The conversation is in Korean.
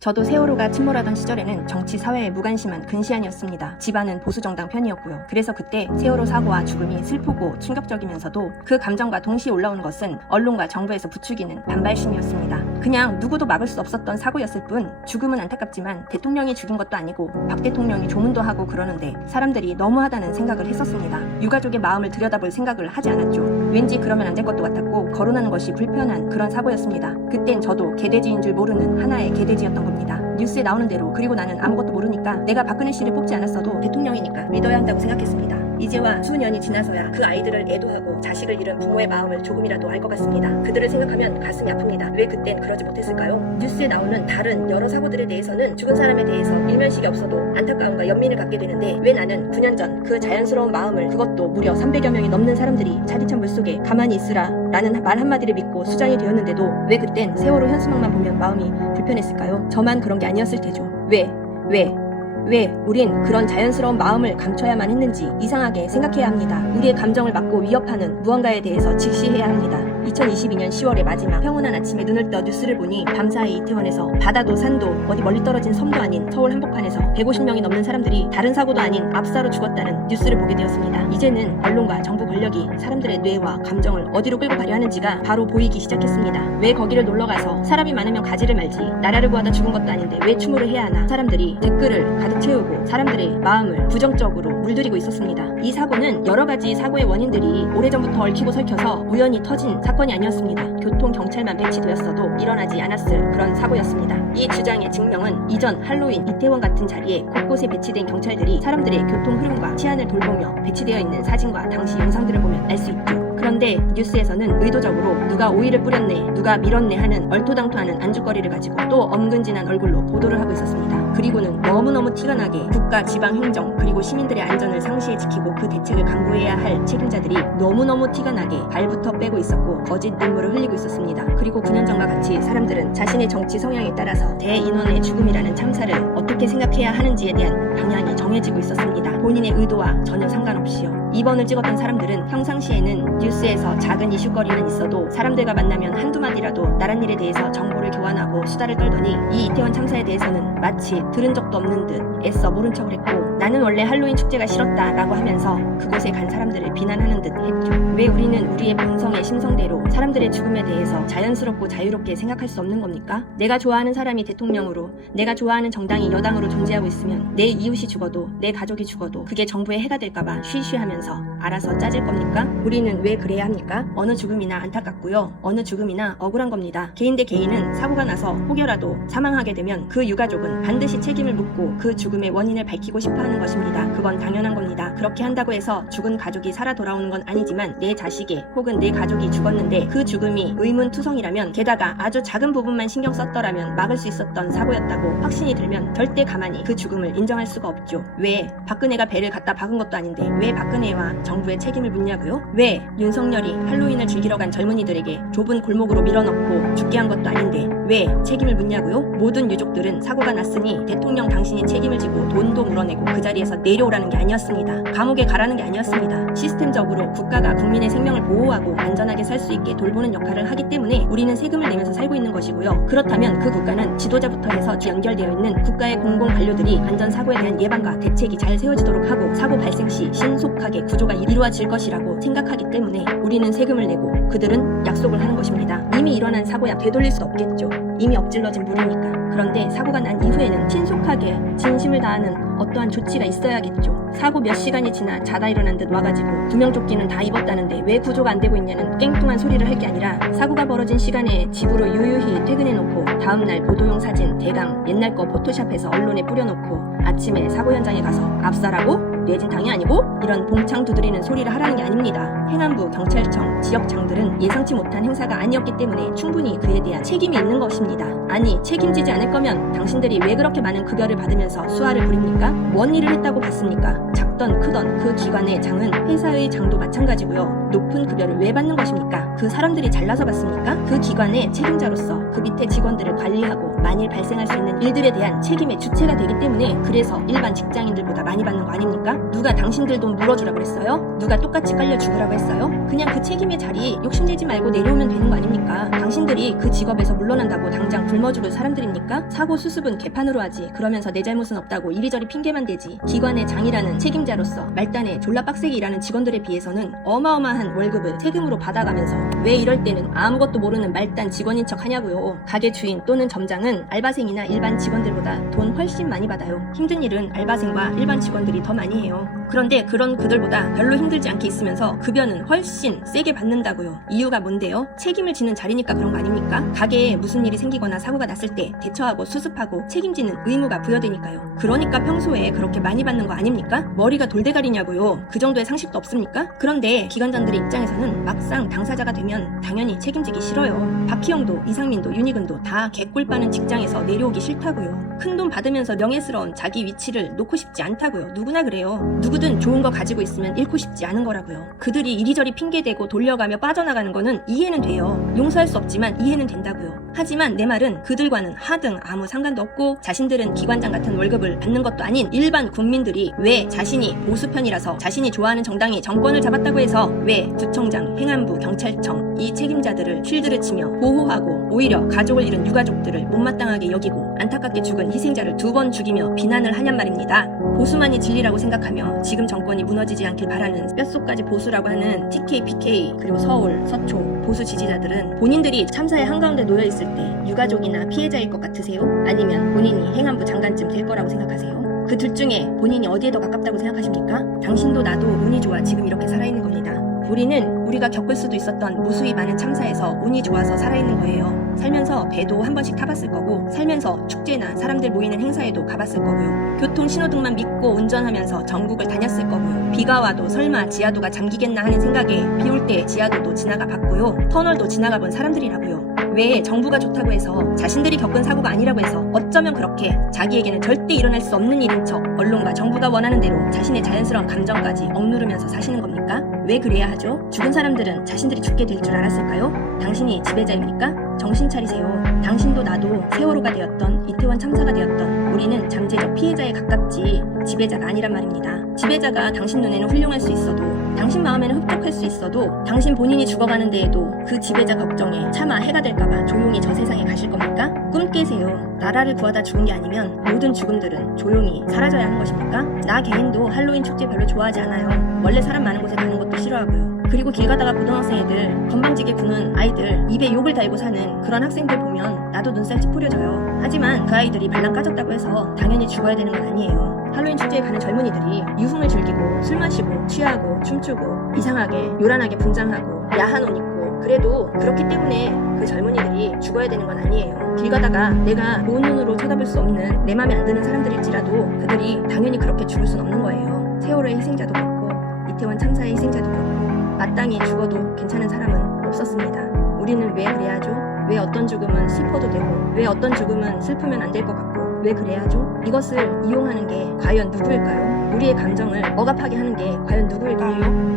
저도 세월호가 침몰하던 시절에는 정치 사회에 무관심한 근시안이었습니다. 집안은 보수정당 편이었고요. 그래서 그때 세월호 사고와 죽음이 슬프고 충격적이면서도 그 감정과 동시에 올라오는 것은 언론과 정부에서 부추기는 반발심이었습니다. 그냥 누구도 막을 수 없었던 사고였을 뿐 죽음은 안타깝지만 대통령이 죽인 것도 아니고 박 대통령이 조문도 하고 그러는데 사람들이 너무하다는 생각을 했었습니다. 유가족의 마음을 들여다볼 생각을 하지 않았죠. 왠지 그러면 안 될 것도 같았고 거론하는 것이 불편한 그런 사고였습니다. 그땐 저도 개돼지인 줄 모르는 하나의 개돼지였던 겁니다. 뉴스에 나오는 대로 그리고 나는 아무것도 모르니까 내가 박근혜 씨를 뽑지 않았어도 대통령이니까 믿어야 한다고 생각했습니다. 이제와 수년이 지나서야 그 아이들을 애도하고 자식을 잃은 부모의 마음을 조금이라도 알 것 같습니다. 그들을 생각하면 가슴이 아픕니다. 왜 그땐 그러지 못했을까요? 뉴스에 나오는 다른 여러 사고들에 대해서는 죽은 사람에 대해서 일면식이 없어도 안타까움과 연민을 갖게 되는데 왜 나는 9년 전 그 자연스러운 마음을 그것도 무려 300여 명이 넘는 사람들이 차디찬 물속에 가만히 있으라 라는 말 한마디를 믿고 수장이 되었는데도 왜 그땐 세월호 현수막만 보면 마음이 불편했을까요? 저만 그런 게 아니었을 테죠. 왜 우린 그런 자연스러운 마음을 감춰야만 했는지 이상하게 생각해야 합니다. 우리의 감정을 막고 위협하는 무언가에 대해서 직시해야 합니다. 2022년 10월의 마지막 평온한 아침에 눈을 떠 뉴스를 보니 밤사이 이태원에서 바다도 산도 어디 멀리 떨어진 섬도 아닌 서울 한복판에서 150명이 넘는 사람들이 다른 사고도 아닌 압사로 죽었다는 뉴스를 보게 되었습니다. 이제는 언론과 정부 권력이 사람들의 뇌와 감정을 어디로 끌고 가려 하는지가 바로 보이기 시작했습니다. 왜 거기를 놀러가서 사람이 많으면 가지를 말지 나라를 구하다 죽은 것도 아닌데 왜 추모를 해야 하나 사람들이 댓글을 가득 채우고 사람들의 마음을 부정적으로 물들이고 있었습니다. 이 사고는 여러 가지 사고의 원인들이 오래전부터 얽히고 설켜서 우연히 터진 사건이 아니었습니다. 교통경찰만 배치되었어도 일어나지 않았을 그런 사고였습니다. 이 주장의 증명은 이전 할로윈 이태원 같은 자리에 곳곳에 배치된 경찰들이 사람들의 교통 흐름과 치안을 돌보며 배치되어 있는 사진과 당시 영상들을 보면 알 수 있죠. 그런데 뉴스에서는 의도적으로 누가 오일을 뿌렸네, 누가 밀었네 하는 얼토당토하는 안주거리를 가지고 또 엄근진한 얼굴로 보도를 하고 있었습니다. 그리고는 너무너무 티가 나게 국가, 지방, 행정 그리고 시민들의 안전을 상시에 지키고 그 대책을 강구해야 할 책임자들이 너무너무 티가 나게 발부터 빼고 있었고 거짓 눈물을 흘리고 있었습니다. 그리고 9년 전과 같이 사람들은 자신의 정치 성향에 따라서 대인원의 죽음이라는 참사를 어떻게 생각해야 하는지에 대한 방향이 정해지고 있었습니다. 본인의 의도와 전혀 상관없이요. 이번을 찍었던 사람들은 평상시에는 뉴스에서 작은 이슈거리만 있어도 사람들과 만나면 한두 마디라도 나란 일에 대해서 정보를 교환하고 수다를 떨더니 이 이태원 참사에 대해서는 마치 들은 적도 없는 듯 애써 모른 척을 했고 나는 원래 할로윈 축제가 싫었다 라고 하면서 그곳에 간 사람들을 비난하는 듯 했죠. 왜 우리는 우리의 본성의 심성대로 사람들의 죽음에 대해서 자연스럽고 자유롭게 생각할 수 없는 겁니까? 내가 좋아하는 사람이 대통령으로 내가 좋아하는 정당이 여당으로 존재하고 있으면 내 이웃이 죽어도 내 가족이 죽어도 그게 정부에 해가 될까봐 쉬쉬하면서 알아서 짜질 겁니까? 우리는 왜 그래야 합니까? 어느 죽음이나 안타깝고요. 어느 죽음이나 억울한 겁니다. 개인 대 개인은 사고가 나서 혹여라도 사망하게 되면 그 유가족은 반드시 책임을 묻고 그 죽음의 원인을 밝히고 싶어하는 것입니다. 그건 당연한 겁니다. 그렇게 한다고 해서 죽은 가족이 살아 돌아오는 건 아니지만 내 자식의 혹은 내 가족이 죽었는데 그 죽음이 의문투성이라면 게다가 아주 작은 부분만 신경 썼더라면 막을 수 있었던 사고였다고 확신이 들면 절대 가만히 그 죽음을 인정할 수가 없죠. 왜 박근혜가 배를 갖다 박은 것도 아닌데 왜 박근혜와 정부의 책임을 묻냐고요? 왜 윤석열이 할로윈을 즐기러 간 젊은이들에게 좁은 골목으로 밀어넣고 죽게 한 것도 아닌데 왜 책임을 묻냐고요? 모든 유족들은 사고가 났으니 대통령 당신이 책임을 지고 돈도 물어내고 그 자리에서 내려오라는 게 아니었습니다. 감옥에 가라는 게 아니었습니다. 시스템적으로 국가가 국민의 생명을 보호하고 안전하게 살 수 있게 돌보는 역할을 하기 때문에 우리는 세금을 내면서 살고 있는 것이고요. 그렇다면 그 국가는 지도자부터 해서 연결되어 있는 국가의 공공관료들이 안전사고에 대한 예방과 대책이 잘 세워지도록 하고 사고 발생 시 신속하게 구조가 이루어질 것이라고 생각하기 때문에 우리는 세금을 내고 그들은 약속을 하는 것입니다. 이미 일어난 사고야 되돌릴 수 없겠죠. 이미 엎질러진 물이니까. 그런데 사고가 난 이후에는 신속하게 진심을 다하는 어떠한 조치가 있어야겠죠. 사고 몇 시간이 지나 자다 일어난 듯 와가지고 구명조끼는 다 입었다는데 왜 구조가 안 되고 있냐는 깽뚱한 소리를 할 게 아니라 사고가 벌어진 시간에 집으로 유유히 퇴근해놓고 다음날 보도용 사진 대강 옛날 거 포토샵해서 언론에 뿌려놓고 아침에 사고 현장에 가서 압사라고? 뇌진탕이 아니고? 이런 봉창 두드리는 소리를 하라는 게 아닙니다. 행안부, 경찰청, 지역장들은 예상치 못한 행사가 아니었기 때문에 충분히 그에 대한 책임이 있는 것입니다. 아니 책임지지 않을 거면 당신들이 왜 그렇게 많은 급여를 받으면서 수화를 부립니까? 뭔 일을 했다고 봤습니까? 작던 크던 그 기관의 장은 회사의 장도 마찬가지고요. 높은 급여를 왜 받는 것입니까? 그 사람들이 잘나서 받습니까? 그 기관의 책임자로서 그 밑에 직원들을 관리하고 만일 발생할 수 있는 일들에 대한 책임의 주체가 되기 때문에 그래서 일반 직장인들보다 많이 받는 거 아닙니까? 누가 당신들 돈 물어주라고 그랬어요? 누가 똑같이 깔려 죽으라고 했어요? 그냥 그 책임의 자리 욕심내지 말고 내려오면 되는 거 아닙니까? 당신들이 그 직업에서 물러난다고 당장 굶어 죽을 사람들입니까? 사고 수습은 개판으로 하지. 그러면서 내 잘못은 없다고 이리저리 핑계만 대지. 기관의 장이라는 책임자로서 말단에 졸라 빡세게 일하는 직원들에 비해서는 어마어마한 월급을 세금으로 받아가면서 왜 이럴 때는 아무것도 모르는 말단 직원인 척 하냐고요. 가게 주인 또는 점장은 알바생이나 일반 직원들보다 돈 훨씬 많이 받아요. 힘든 일은 알바생과 일반 직원들이 더 많이 해요. 그런데 그런 그들보다 별로 힘들지 않게 있으면서 급여는 훨씬 세게 받는다고요. 이유가 뭔데요? 책임을 지는 자리니까 그런 거 아닙니까? 가게에 무슨 일이 생기거나 사고가 났을 때 대처하고 수습하고 책임지는 의무가 부여되니까요. 그러니까 평소에 그렇게 많이 받는 거 아닙니까? 머리가 돌대가리냐고요. 그 정도의 상식도 없습니까? 그런데 기관장들의 입장에서는 막상 당사자가 되면 당연히 책임지기 싫어요. 박희영도 이상민도 윤희근도 다 개꿀 빠는 직장에서 내려오기 싫다고요. 큰돈 받으면서 명예스러운 자기 위치를 놓고 싶지 않다고요. 누구나 그래요. 누구든 좋은 거 가지고 있으면 잃고 싶지 않은 거라고요. 그들이 이리저리 핑계대고 돌려가며 빠져나가는 거는 이해는 돼요. 용서할 수 없지만 이해는 된다고요. 하지만 내 말은 그들과는 하등 아무 상관도 없고 자신들은 기관장 같은 월급을 받는 것도 아닌 일반 국민들이 왜 자신이 보수편이라서 자신이 좋아하는 정당이 정권을 잡았다고 해서 왜 구청장, 행안부, 경찰청 이 책임자들을 쉴드를 치며 보호하고 오히려 가족을 잃은 유가족들을 못마땅하게 여기고 안타깝게 죽은 희생자를 2번 죽이며 비난을 하냔 말입니다. 보수만이 진리라고 생각하며 지금 정권이 무너지지 않길 바라는 뼛속까지 보수라고 하는 TK, PK 그리고 서울, 서초 보수 지지자들은 본인들이 참사의 한가운데 놓여있을 때 유가족이나 피해자일 것 같으세요? 아니면 본인이 행안부 장관쯤 될 거라고 생각하세요? 그 둘 중에 본인이 어디에 더 가깝다고 생각하십니까? 당신도 나도 운이 좋아 지금 이렇게 살아있는 겁니다. 우리는 우리가 겪을 수도 있었던 무수히 많은 참사에서 운이 좋아서 살아있는 거예요. 살면서 배도 한 번씩 타봤을 거고 살면서 축제나 사람들 모이는 행사에도 가봤을 거고요. 교통 신호등만 믿고 운전하면서 전국을 다녔을 거고요. 비가 와도 설마 지하도가 잠기겠나 하는 생각에 비 올 때 지하도도 지나가 봤고요. 터널도 지나가 본 사람들이라고요. 왜 정부가 좋다고 해서 자신들이 겪은 사고가 아니라고 해서 어쩌면 그렇게 자기에게는 절대 일어날 수 없는 일인 척 언론과 정부가 원하는 대로 자신의 자연스러운 감정까지 억누르면서 사시는 겁니까? 왜 그래야 하죠? 죽은 사람들은 자신들이 죽게 될 줄 알았을까요? 당신이 지배자입니까? 정신 차리세요. 당신도 나도 세월호가 되었던 이태원 참사가 되었던 우리는 잠재적 피해자에 가깝지 지배자가 아니란 말입니다. 지배자가 당신 눈에는 훌륭할 수 있어도 당신 마음에는 흡족할 수 있어도 당신 본인이 죽어가는 데에도 그 지배자 걱정에 차마 해가 될까봐 조용히 저 세상에 가실 겁니까? 꿈 깨세요. 나라를 구하다 죽은 게 아니면 모든 죽음들은 조용히 사라져야 하는 것입니까? 나 개인도 할로윈 축제 별로 좋아하지 않아요. 원래 사람 많은 곳에 가는 것도 싫어하고요. 그리고 길 가다가 고등학생 애들 건방지게 구는 아이들 입에 욕을 달고 사는 그런 학생들 보면 나도 눈살 찌푸려져요. 하지만 그 아이들이 발랑 까졌다고 해서 당연히 죽어야 되는 건 아니에요. 할로윈 축제에 가는 젊은이들이 유흥을 즐기고 술 마시고 취하고 춤추고 이상하게 요란하게 분장하고 야한 옷 입고 그래도 그렇기 때문에 그 젊은이들이 죽어야 되는 건 아니에요. 길 가다가 내가 좋은 눈으로 쳐다볼 수 없는 내 맘에 안 드는 사람들일지라도 그들이 당연히 그렇게 죽을 순 없는 거예요. 세월호의 희생자도 그렇고 이태원 참사의 희생자도 그렇고 마땅히 죽어도 괜찮은 사람은 없었습니다. 우리는 왜 그래야 하죠? 왜 어떤 죽음은 슬퍼도 되고 왜 어떤 죽음은 슬프면 안 될 것 같고 왜 그래야 하죠? 이것을 이용하는 게 과연 누구일까요? 우리의 감정을 억압하게 하는 게 과연 누구일까요?